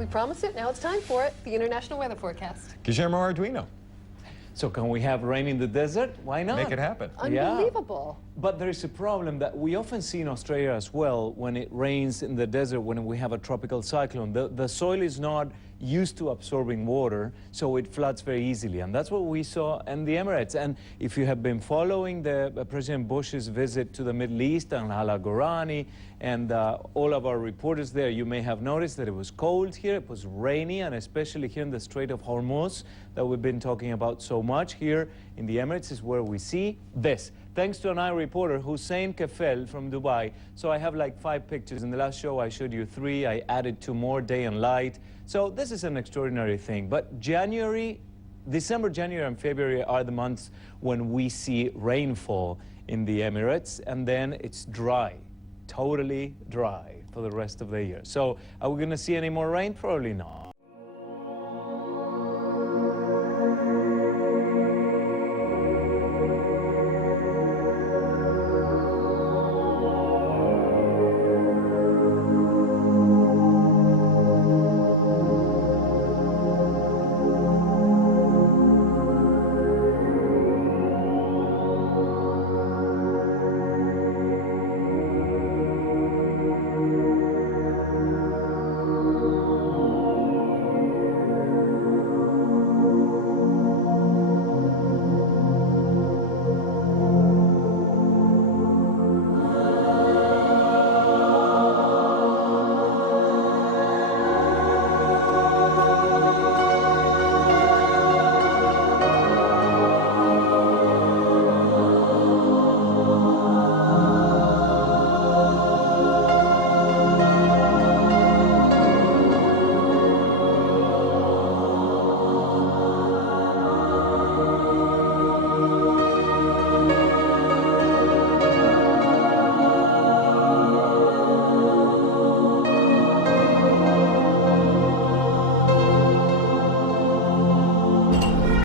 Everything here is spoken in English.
We promised it. Now it's time for it. The International Weather Forecast. Guillermo Arduino. So can we have rain in the desert? Why not? Make it happen. Unbelievable. Yeah. But there is a problem that we often see in Australia as well when it rains in the desert, when we have a tropical cyclone. The soil is not used to absorbing water, so it floods very easily. And that's what we saw in the Emirates. And if you have been following President Bush's visit to the Middle East and Al Ghorani and all of our reporters there, you may have noticed that it was cold here, it was rainy, and especially here in the Strait of Hormuz that we've been talking about so much. Here in the Emirates is where we see this. Thanks to an iReporter, Hussein Kefel from Dubai. So I have like 5 pictures. In the last show, I showed you 3. I added 2 more, day and light. So this is an extraordinary thing. But December, January, and February are the months when we see rainfall in the Emirates. And then it's dry, totally dry for the rest of the year. So are we going to see any more rain? Probably not.